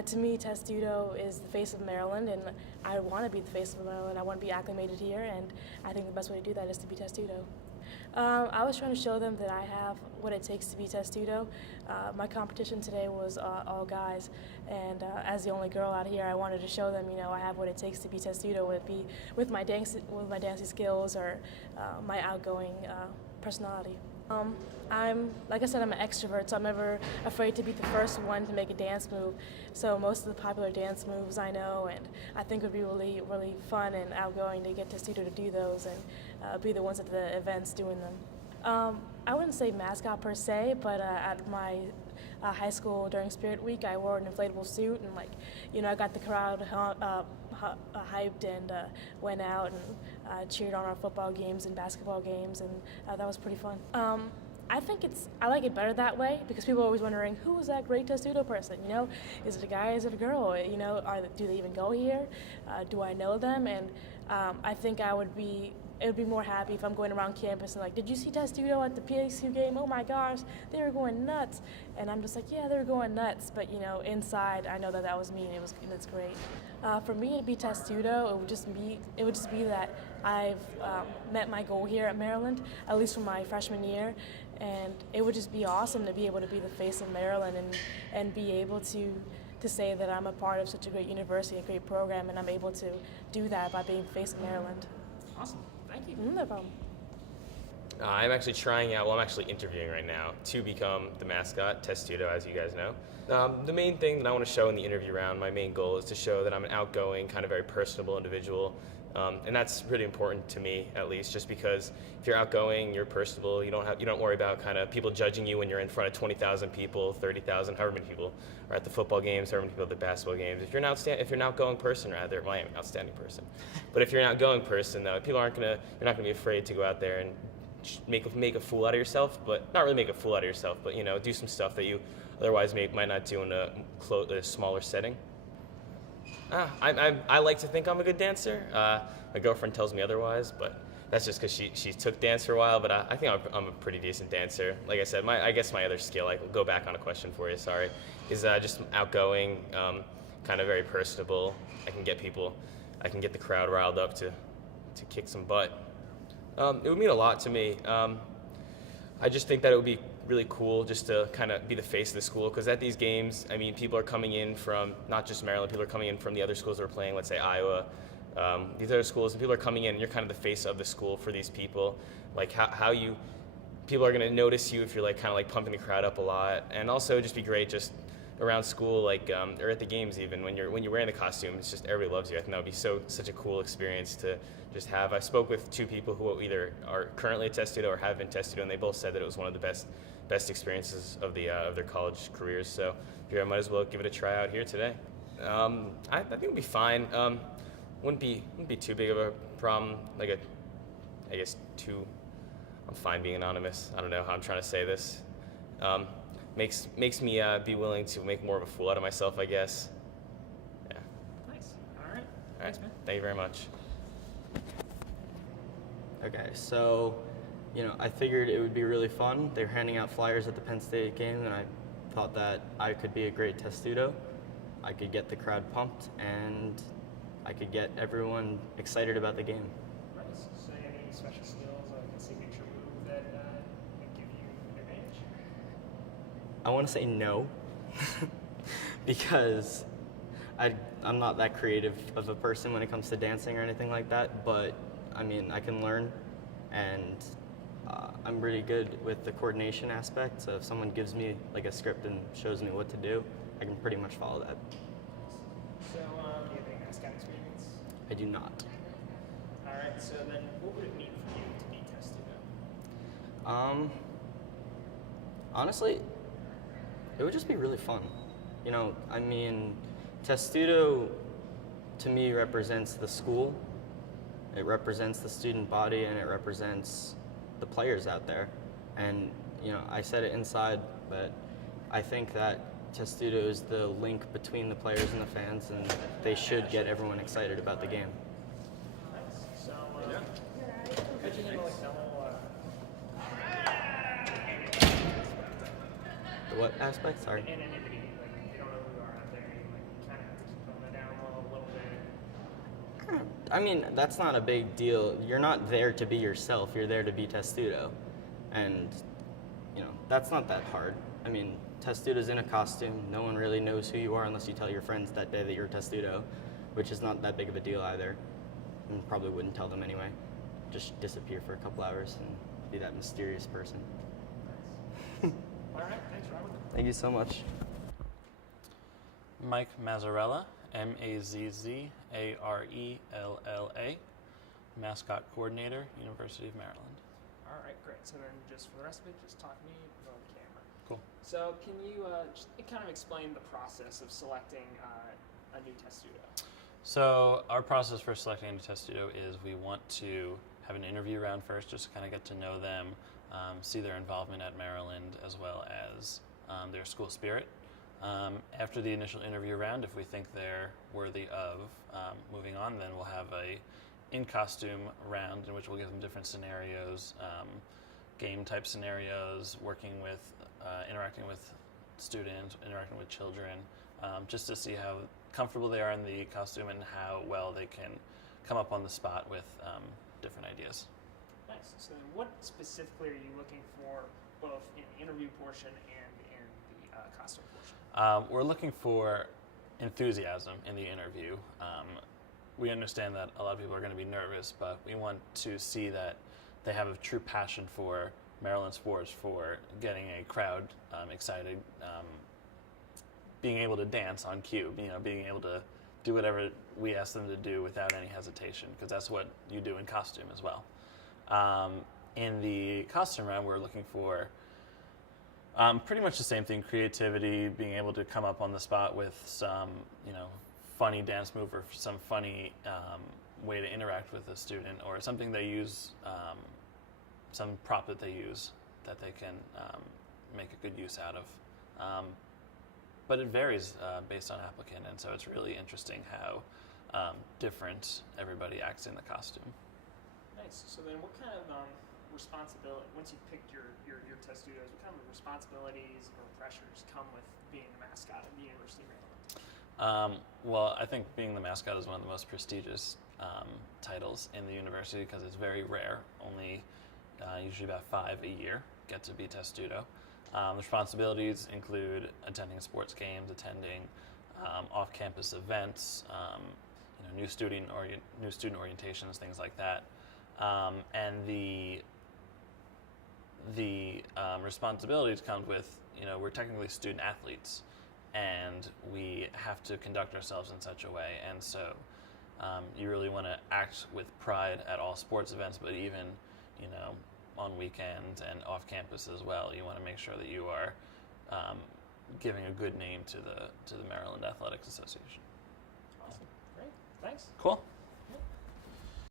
To me, Testudo is the face of Maryland, and I want to be the face of Maryland. I want to be acclimated here, and I think the best way to do that is to be Testudo. I was trying to show them that I have what it takes to be Testudo. My competition today was all guys, and as the only girl out here, I wanted to show them, I have what it takes to be Testudo, whether it be with my dancing skills or my outgoing personality. Like I said, I'm an extrovert, so I'm never afraid to be the first one to make a dance move. So most of the popular dance moves I know, and I think it would be really, really fun and outgoing to get Testudo to do those and be the ones at the events doing them. I wouldn't say mascot per se, but at my high school during Spirit Week, I wore an inflatable suit, and I got the crowd hyped and went out and cheered on our football games and basketball games, and that was pretty fun. I like it better that way because people are always wondering, who is that great Testudo person? Is it a guy, is it a girl? Do they even go here? Do I know them? And I think it would be more happy if I'm going around campus and did you see Testudo at the PSU game? Oh my gosh, they were going nuts. And I'm just yeah, they were going nuts. But inside, I know that was me, and it's great. For me to be Testudo, it would just be that I've met my goal here at Maryland, at least for my freshman year, and it would just be awesome to be able to be the face of Maryland and be able to say that I'm a part of such a great university, a great program, and I'm able to do that by being the face of Maryland. Awesome. Thank you. No problem. I'm actually trying out, I'm actually interviewing right now to become the mascot, Testudo, as you guys know. The main thing that I want to show in the interview round, my main goal is to show that I'm an outgoing, kind of very personable individual. And that's really important to me, at least, just because if you're outgoing, you're personable, you don't worry about kind of people judging you when you're in front of 20,000 people, 30,000, however many people are at the football games, however many people at the basketball games. If you're an outgoing person, rather, well, I am an outstanding person. But if you're an outgoing person, though, you're not gonna be afraid to go out there and make a fool out of yourself, but not really make a fool out of yourself, but do some stuff that you otherwise might not do in a smaller setting. I like to think I'm a good dancer. My girlfriend tells me otherwise, but that's just because she took dance for a while. But I think I'm a pretty decent dancer. Like I said, I guess my other skill, I will go back on a question for you, sorry, is just outgoing, kind of very personable. I can get the crowd riled up to kick some butt. It would mean a lot to me. I just think that it would be really cool just to kind of be the face of the school, because at these games, people are coming in from not just Maryland, people are coming in from the other schools that are playing, let's say Iowa, these other schools, and people are coming in and you're kind of the face of the school for these people. People are going to notice you if you're kind of pumping the crowd up a lot, and also just be great just around school, or at the games even, when you're wearing the costume, it's just everybody loves you. I think that would be such a cool experience to just have. I spoke with two people who either are currently at Testudo or have been Testudo, and they both said that it was one of the best experiences of their college careers. So I might as well give it a try out here today. I think it would be fine. Wouldn't be too big of a problem. I'm fine being anonymous. I don't know how I'm trying to say this. Makes me be willing to make more of a fool out of myself, I guess. Yeah. Nice. All right. Thanks, man. Thank you very much. Okay, so, I figured it would be really fun. They were handing out flyers at the Penn State game, and I thought that I could be a great Testudo. I could get the crowd pumped, and I could get everyone excited about the game. Nice. So you have any special skills, like a signature move that would give you an advantage? I want to say no, because I'm not that creative of a person when it comes to dancing or anything like that, but I can learn, and I'm really good with the coordination aspect, so if someone gives me a script and shows me what to do, I can pretty much follow that. So, do you have any mascot experience? I do not. All right, so then what would it mean for you to be Testudo? Honestly, it would just be really fun. Testudo to me represents the school, it represents the student body, and it represents the players out there. And, I said it inside, but I think that Testudo is the link between the players and the fans, and they should get everyone excited about the game. Nice. So, could you name The what aspect? Sorry. anonymity, if you don't know who you are out there, I mean, that's not a big deal. You're not there to be yourself. You're there to be Testudo. And, that's not that hard. I mean, Testudo's in a costume. No one really knows who you are unless you tell your friends that day that you're Testudo, which is not that big of a deal either. And probably wouldn't tell them anyway. Just disappear for a couple hours and be that mysterious person. All right, thanks, Robert. Thank you so much. Mike Mazzarella, Mazzarella, mascot coordinator, University of Maryland. All right, great. So then just for the rest of it, just talk to me on the camera. Cool. So can you just kind of explain the process of selecting a new Testudo? So our process for selecting a new Testudo is we want to have an interview round first, just to kind of get to know them, see their involvement at Maryland, as well as their school spirit. After the initial interview round, if we think they're worthy of moving on, then we'll have a in-costume round in which we'll give them different scenarios, game-type scenarios, interacting with students, interacting with children, just to see how comfortable they are in the costume and how well they can come up on the spot with different ideas. Nice. So then what specifically are you looking for both in the interview portion and in the costume portion? We're looking for enthusiasm in the interview. We understand that a lot of people are going to be nervous, but we want to see that they have a true passion for Maryland sports, for getting a crowd excited, being able to dance on cue, being able to do whatever we ask them to do without any hesitation, because that's what you do in costume as well. In the costume round, we're looking for pretty much the same thing: creativity, being able to come up on the spot with some, funny dance move or some funny way to interact with a student, or something they use, some prop that they use that they can make a good use out of. But it varies based on applicant, and so it's really interesting how different everybody acts in the costume. Nice. So then what kind of responsibility, once you've picked your Testudos, what kind of responsibilities or pressures come with being the mascot of the University of Maryland? Well, I think being the mascot is one of the most prestigious titles in the university because it's very rare. Only usually about 5 a year get to be Testudo. The responsibilities include attending sports games, attending off-campus events, new student orientations, things like that. And the responsibilities come with, we're technically student athletes, and we have to conduct ourselves in such a way. And so you really want to act with pride at all sports events, but even, on weekends and off campus as well. You want to make sure that you are giving a good name to the Maryland Athletics Association. Awesome. Great. Thanks. Cool.